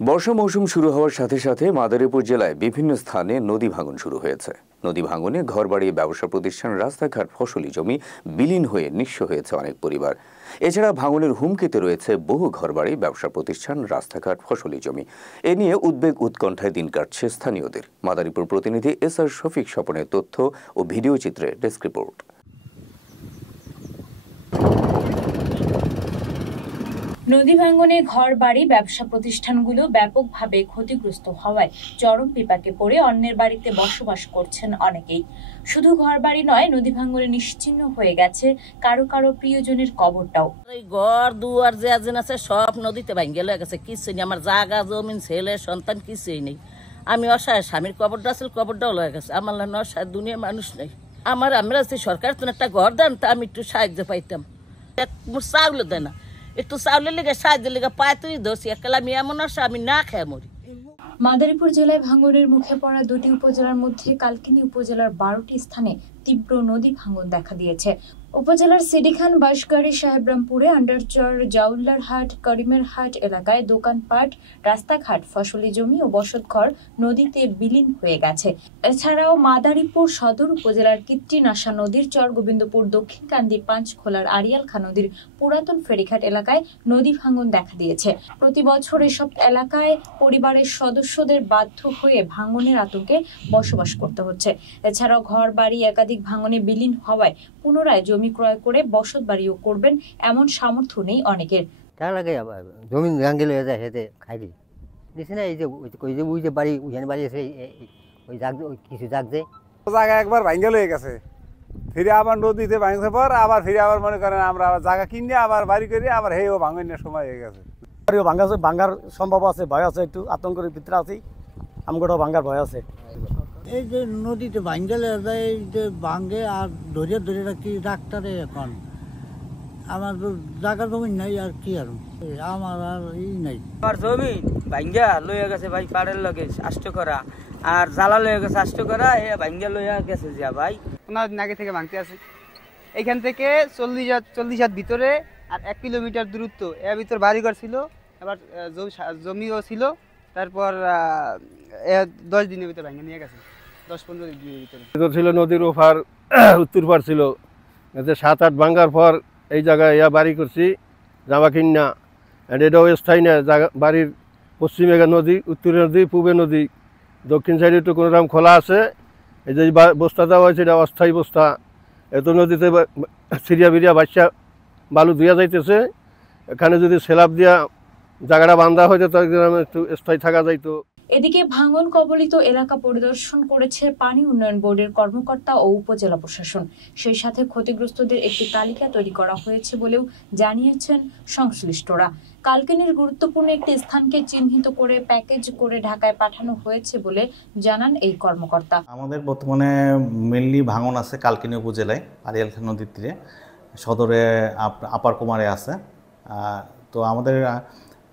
বর্ষা মৌসুম শুরু হওয়ার সাথে সাথে মাদারীপুর জেলায় বিভিন্ন স্থানে নদী ভাঙন শুরু হয়েছে। নদী ভাঙনে ঘরবাড়ি, ব্যবসা প্রতিষ্ঠান, রাস্তাঘাট, ফসলি জমি বিলীন হয়ে নিঃস্ব হয়েছে অনেক পরিবার। এছাড়া ভাঙনের হুমকিতে রয়েছে বহু ঘরবাড়ি, ব্যবসা প্রতিষ্ঠান, রাস্তাঘাট, ফসলি জমি। এ নিয়ে উদ্বেগ উৎকণ্ঠায় দিন কাটছে স্থানীয়দের। মাদারীপুর প্রতিনিধি এসআর শফিক স্বপনের তথ্য ও ভিডিও চিত্রে ডেস্ক রিপোর্ট। নদী ভাঙনে ঘর বাড়ি, ব্যবসা প্রতিষ্ঠানগুলো ব্যাপকভাবে ক্ষতিগ্রস্ত হওয়ায় চরম বিপাকে পড়ে অন্যের বাড়িতে বসবাস করছেন অনেকেই। শুধু ঘর বাড়ি নয়, নদী ভাঙনে নিশ্চিহ্ন হয়ে গেছে কারো কারো প্রিয়জনের কবরটাও। ঘর দুয়ার যে আছে সব নদীতে ভাঙ্গে লয়ে গেছে, কিছুই নেই। আমার জাগা জমিন, ছেলে সন্তান কিছুই নেই। আমি অসহায়, স্বামীর কবরটা আছে, কবরটাও লয়ে গেছে। আমার অসহায় দুনিয়া মানুষ নেই। আমরা সরকার তো একটা ঘর দেন, তা আমি একটু সাহায্য পাইতাম। চাউল দেয় না, একটু চাউলের লেগে সাহায্যের লেগে পায় তুই ধরছি একাল। আমি এমন আসা, আমি না খেয়ে মরি। মাদারীপুর জেলায় ভাঙনের মুখে পড়া দুটি উপজেলার মধ্যে কালকিনি উপজেলার 12টি স্থানে তীব্র নদী ভাঙন দেখা দিয়েছে। উপজেলার সিডিখান, বাঁশগাড়ি, সাহেবরামপুরে, আন্ডারচর, জাউল্লারহাট, করিমেরহাট এলাকায় দোকানপাট, রাস্তাঘাট, ফসলি জমি ও বসতঘর নদীতে বিলীন হয়ে গেছে। এছাড়াও মাদারীপুর সদর উপজেলার কীর্তিনাশা নদীর চর গোবিন্দপুর, দক্ষিণকান্দি, পাঁচখোলার আড়িয়ালখা নদীর পুরাতন ফেরিঘাট এলাকায় নদী ভাঙন দেখা দিয়েছে। প্রতি বছর এসব এলাকায় পরিবারের সদস্যদের বাধ্য হয়ে ভাঙনের আতঙ্কে বসবাস করতে হচ্ছে। এছাড়াও ঘর বাড়ি একাধিক ভাঙনে বিলীন হওয়ায় পুনরায় জমি ক্রয় করে বসত বাড়িও করবেন এমন সামর্থ্য নেই অনেকের। জমি গাঙ্গে লয়ে যায়, হেঁটে খাইলি দিছে না। এই যে ওই যে বাড়ি, ওইখানে বাড়ি আছে, ওই কিছু জাগছে জায়গা একবার ভাঙ্গে লয়ে গেছে, ফিরে আবার নদীতে ভাঙছে পর আবার ফিরে আবার মনে করেন আমরা আবার জায়গা কিনে আবার বাড়ি করি, আবার হেও ভাঙনের সময় হয়ে গেছে। ভাঙ্গার সম্ভব আছে, ভয় আছে, একটু আতঙ্কের ভিতরে আছি। আমগোটাও ভাঙ্গার ভয় আছে। এই যে নদীতে ভাঙ্গেলে যায়, এই যে ভাঙ্গে আর ধরে রাখি ডাক্তারে। এখন আমার তো জায়গা জমি নাই, আর কি আর আমার আর নাই। আমার জমি ভাঙ্গা লইয়া গেছে ভাই, পাড়ের লগে আষ্ট করা আর জ্বালা লইয়া গেছে আষ্ট করা, এ ভাঙ্গা লইয়া গেছে যা ভাই। 15 দিন আগে থেকে ভাঙতে আছে। এখান থেকে 40 হাত ভিতরে আর 1 কিলোমিটার দূরত্ব, এর ভিতর বাড়িঘর ছিল, আবার জমিও ছিল। তারপর 10 দিনের ভিতরে ভাঙে নিয়ে গেছে, 10-15 দিনের ভিতরে ছিল। নদীর ওপার উত্তর পার ছিল, 7-8 ভাঙ্গার পর এই জায়গায় বাড়ি করছি জামা কিনা। এটাও স্থায়ী না, বাড়ির পশ্চিমে নদী, উত্তরে নদী, পূবে নদী, দক্ষিণ সাইডে একটু কোনো রকম খোলা আছে। এই যে বস্তা দেওয়া হয়েছে, এটা অস্থায়ী বস্তা। এত নদীতে সিরিয়া বিরিয়া বাচ্চা বালু ধুয়া যাইতেছে। এখানে যদি সেলাপ দিয়া জায়গাটা বান্ধা হয়ে যেত, একটু স্থায়ী থাকা যাইতো। এদিকে ভাঙন কবলিত এলাকা পরিদর্শন করেছে পানি উন্নয়ন বোর্ডের কর্মকর্তা ও উপজেলা প্রশাসন। সেই সাথে ক্ষতিগ্রস্তদের একটি তালিকা তৈরি করা হয়েছে বলেও জানিয়েছেন সংশ্লিষ্টরা। কালকিনির গুরুত্বপূর্ণ একটি স্থানকে চিহ্নিত করে প্যাকেজ করে ঢাকায় পাঠানো হয়েছে বলে জানান এই কর্মকর্তা। আমাদের বর্তমানে মেনলি ভাঙন আছে কালকিনি উপজেলায়, আড়িয়ালখা নদীর তীরে, সদরে আপার কুমারে আছে। তো আমাদের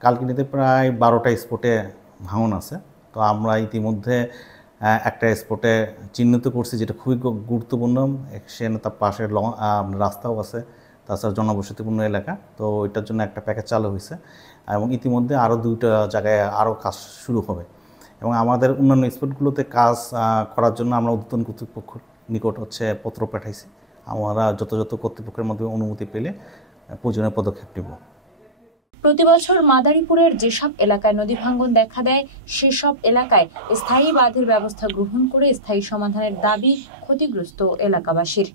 কালকিনিতে প্রায় 12টা স্পটে ভাঙন আছে। তো আমরা ইতিমধ্যে একটা স্পটে চিহ্নিত করছি, যেটা খুবই গুরুত্বপূর্ণ। সেখানে তার পাশে রাস্তাও আছে, তাছাড়া জনবসতিপূর্ণ এলাকা। তো এটার জন্য একটা প্যাকেজ চালু হয়েছে এবং ইতিমধ্যে আরও 2টা জায়গায় আরও কাজ শুরু হবে। এবং আমাদের অন্যান্য স্পটগুলোতে কাজ করার জন্য আমরা ঊর্ধ্বতন কর্তৃপক্ষের নিকট পত্র পাঠাইছি। আমরা যথাযথ কর্তৃপক্ষের মাধ্যমে অনুমতি পেলে প্রয়োজনীয় পদক্ষেপ নেব। প্রতি বছর মাদারীপুরের যেসব এলাকায় নদী ভাঙন দেখা দেয়, সেসব এলাকায় স্থায়ী বাঁধের ব্যবস্থা গ্রহণ করে স্থায়ী সমাধানের দাবি ক্ষতিগ্রস্ত এলাকাবাসীর।